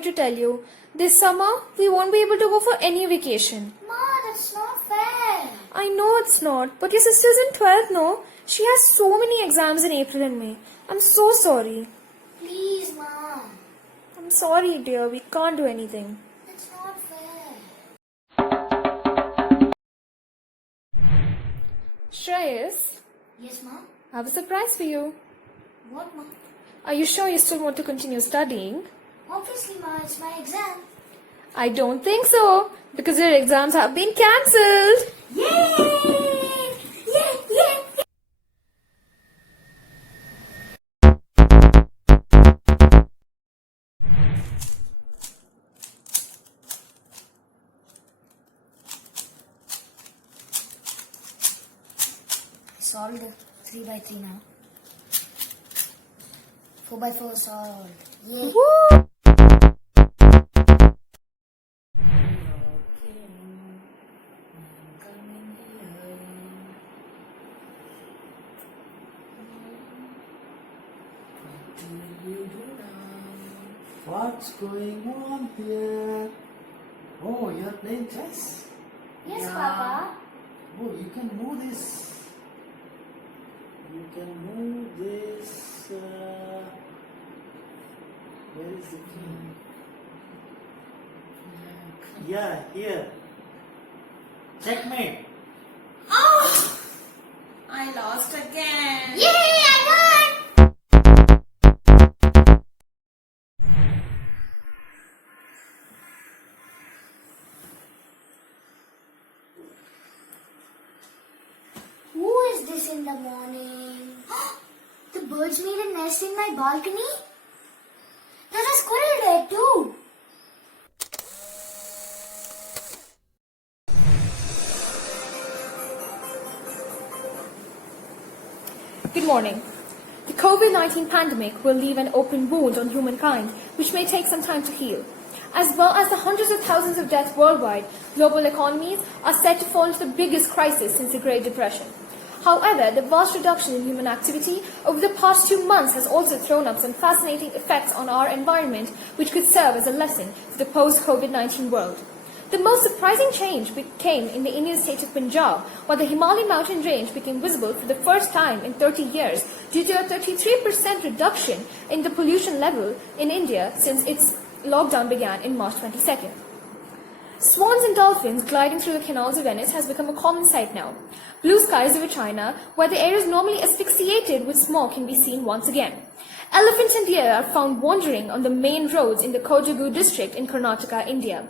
sorry to tell you. This summer, we won't be able to go for any vacation. Ma, that's not fair. I know it's not, but your sister's in 12th, no? She has so many exams in April and May. I'm so sorry. Please, Ma. I'm sorry, dear. We can't do anything. That's not fair. Shreyas, Yes, Ma? I have a surprise for you. What, Ma? Are you sure you still want to continue studying? Obviously, Ma, it's my exam. I don't think so, because your exams have been cancelled. Yay! Yay, yay! Solved 3 by 3 now. 4 by 4 solved. Yay! Woo! What's going on here? Oh, you're playing chess? Yes, Yeah. Papa. Oh, you can move this. You can move this. Where is the king? Yeah, here. Checkmate. Oh! I lost again. Yay! I won! Who is this in the morning? The birds made a nest in my balcony? There's a squirrel there too. Good morning. The COVID-19 pandemic will leave an open wound on humankind, which may take some time to heal. As well as the hundreds of thousands of deaths worldwide, global economies are set to fall into the biggest crisis since the Great Depression. However, the vast reduction in human activity over the past 2 months has also thrown up some fascinating effects on our environment, which could serve as a lesson for the post-COVID-19 world. The most surprising change came in the Indian state of Punjab, where the Himalayan mountain range became visible for the first time in 30 years due to a 33% reduction in the pollution level in India since its lockdown began in March 22nd. Swans and dolphins gliding through the canals of Venice has become a common sight now. Blue skies over China, where the air is normally asphyxiated with smog, can be seen once again. Elephants and deer are found wandering on the main roads in the Kodagu district in Karnataka, India.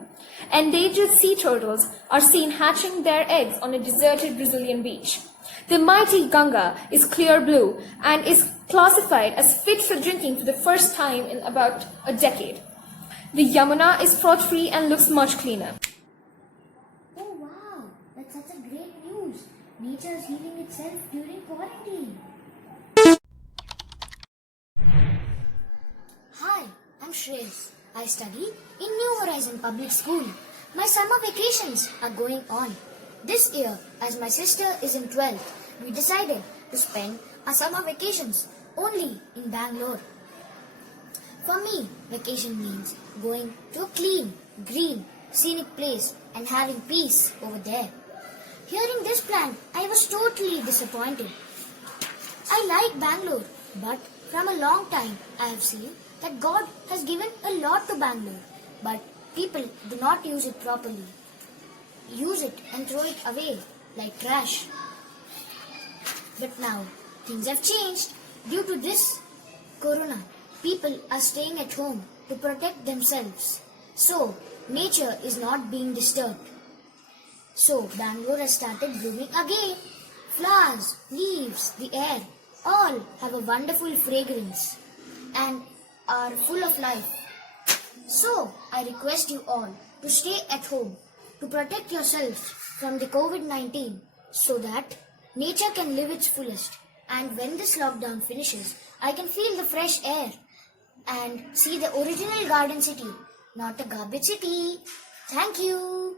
Endangered sea turtles are seen hatching their eggs on a deserted Brazilian beach. The mighty Ganga is clear blue and is classified as fit for drinking for the first time in about a decade. The Yamuna is fraud-free and looks much cleaner. Oh wow, that's such a great news. Nature is healing itself during quarantine. Hi, I'm Shreyas. I study in New Horizon Public School. My summer vacations are going on. This year, as my sister is in 12th, we decided to spend our summer vacations only in Bangalore. For me, vacation means going to a clean, green, scenic place and having peace over there. Hearing this plan, I was totally disappointed. I like Bangalore, but from a long time I have seen that God has given a lot to Bangalore, but people do not use it properly. Use it and throw it away like trash. But now, things have changed due to this corona. People are staying at home to protect themselves. So, nature is not being disturbed. So, Bangalore has started blooming again. Flowers, leaves, the air, all have a wonderful fragrance and are full of life. So, I request you all to stay at home to protect yourselves from the COVID-19 so that nature can live its fullest. And when this lockdown finishes, I can feel the fresh air and see the original garden city, not a garbage city. Thank you.